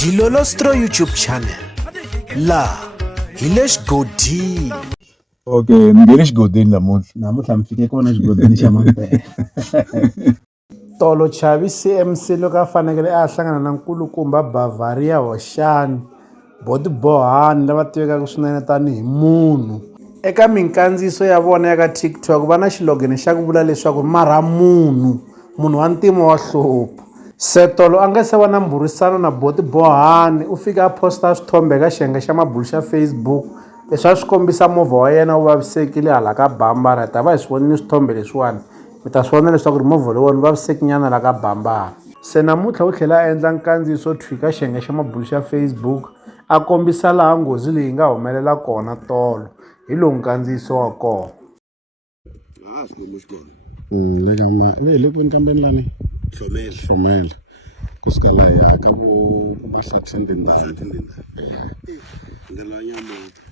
Dilolostro YouTube channel. La Hilesh Godi. Okay, ngile xigodini namuntlha mi fike kona xigodini xa mampela. Tolo Chavi CMC loko a fanekele a hlangana na nkulukumba Bavaria Hoxani bodi bohani lava tivekaka swinene tanihi Munhu. Eka minkandziyiso ya vona ya ka TikTok va na xilogene xa ku vula leswaku mara munhu wa ntima wa hlupha. Se Tolo a nga se va na mburisano na bodi bohani u fika a posta swithombe eka xiyenge xa mabulu xa Facebook leswi a swi kombisa movha wa yena wu vavisekile hala ka Bambara. Hi ta va hi swi vonile swithombe leswiwani mi ta swi vona leswaku movha lowu ni vavisekinyana la ka Bambara. Se namuntlha u tlhela a endla nkandziyiso thwika xiyenge xa mabulu xa Facebook a kombisa laha nghozi leyi nga humelela kona Tolo hi lowu nkandziyiso wa kona. Le kwini kambeni lani hlomela kusuka la ya ka ku mahlathi ndindani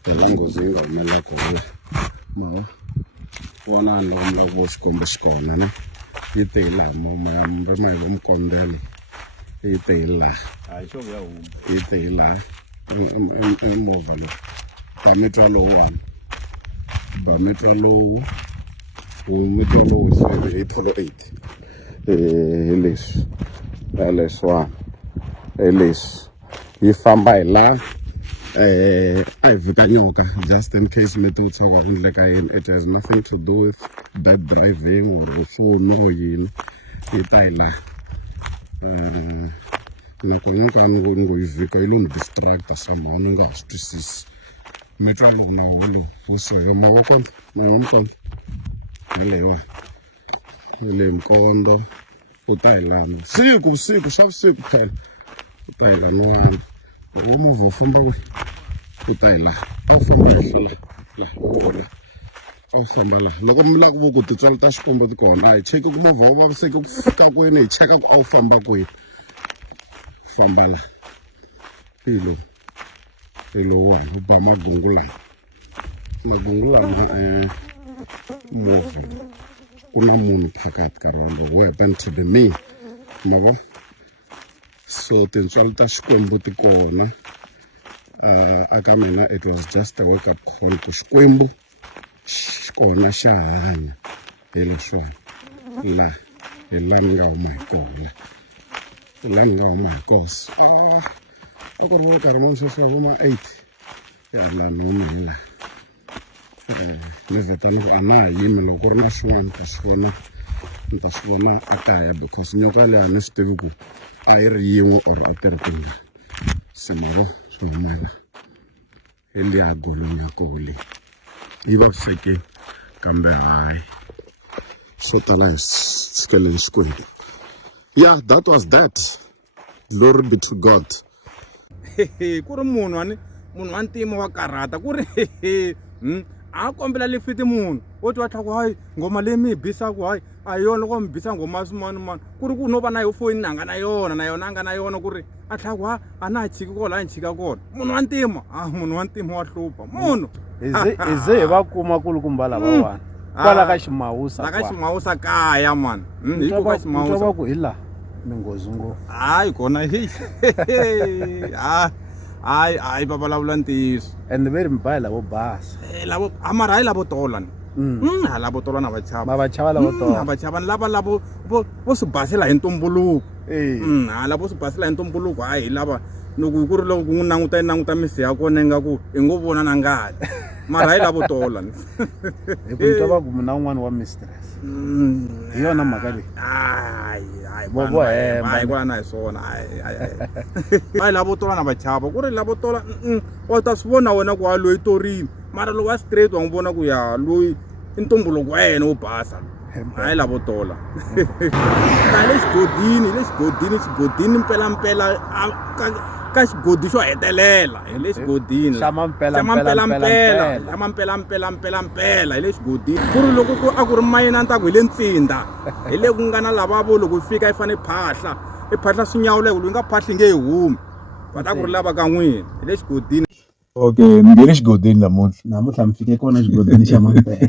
la nghozi yi nga humelela kona mawa vona ni loko mi lava vo xikombe xikona ni yi te hi laha ririma hi lomu kombelo yi te hi laha yi te hi laha movha lowu bametwa lowuwani bametwa lowu mitwa lowu hi tholo 8 hi leswiwani hi leswi yi famba hi laha a hi vika nyoka just in case mi ti tshoka ku endleka yini. It has nothing to do with bad driving or phone or yini yi ta hi laha nakona nyoka ni lo ngo yi vika yi lo ni distracta somehow ni nga ha swi twisisi mi twa lowu nawu lowu wu sehe mavoko mavonikondo yaleyiwa yi le mkondo u ta hi laha vusiku swa vusiku phela u ta hi laniwani loko movha wu famba u ta hi laha a wu famba laha a wu famba laha loko mi lava ku vo ku titswala ta xikombo ti kona a hi cheki ku movha wu vaviseki ku fika kwini hi cheka ku a wu famba kwini famba laha hi lowuwani wu ba magungu lama movha ku na munhu phakati ka rona who happened to be me mava so tintswalo ta xikwembu ti kona aka mina it was just a wake up call ku xikwembu xikona xa hanya hi leswiwani la hi la ni nga huma hi kona la ni nga huma hi kosa a ku ri vo karhi mo sweswi vona 8 ya la ni huma hi laha ni vheta ni ku a na ha yimi loko ku ri na swin'wana ni ta swi vona a kaya because nyoka leyi a ni swi tivi ku a yi ri yin'we or a ti ri tingani se mavo swi humela hi liya golonyi ya koho leyi yi vaviseke kambe hayi swo tala hi tshikelele xikwembu. Yeah, that was that. Glory be to God. Ku ri munhu wa ntima wa karhata ku ri a kombela lifiti munhu wo twa tlhaku hayi ngoma leyi mi hi bisaku hayi a hi yona loko mi bisa ngoma swimanimani ku ri ku no va na yo foyini a nga na yona a nga na yona ku ri a tlhaku a na ha chiki kona laha hi chika kona munhu wa ntima munhu wa ntima wa hlupha munhu Hi ze hi va kuma kulukumba lavawani kwala ka Ximawusa la ka Ximawusa kaya mani hi ku ka Ximawusa va ku hi laha minghozi ngopfu hayi kona hayi va vulavula ntiyiso and ve ri mi ba hi lavo basa lavo mara hayi lavo tola ni lavo tola na vachava va chava lavo tola vachava ni lava lavo vo swi basela hi ntumbuluko lavo swi basela hi ntumbuluko hayi hi lava loko ku ri loko ku n'wi languta misi ya kona ingaku i ngo vona na ngati mara hayi lavo tola ni hi ku twa va ku mina un'wana wa mistress hi yona mhaka leyi vo hayi kwala hi swona hayi lavo tola na vachava ku ri lavo tola wa ta swi vona wena ku ha loyi torini mara loko wa straight wa n'wi vona ku ya loyi i ntumbuluko wa yena wo basa hayi lavo tola ka le xigodini mpelampela ka xigodi xo hetelela hi le xigodini xa mampela hi le xigodini ku ri loko a ku ri mayina ni ta ku hi le ntsinda hi le ku nga na lavavo loko hi fika hi fane hi phahla swinyawuleko loyi nga phahli nge hi humi va ta ku ri lava ka n'wina hi le xigodini. Okay, ngile xigodini namuntlha mi fike kona xigodini xa mampela.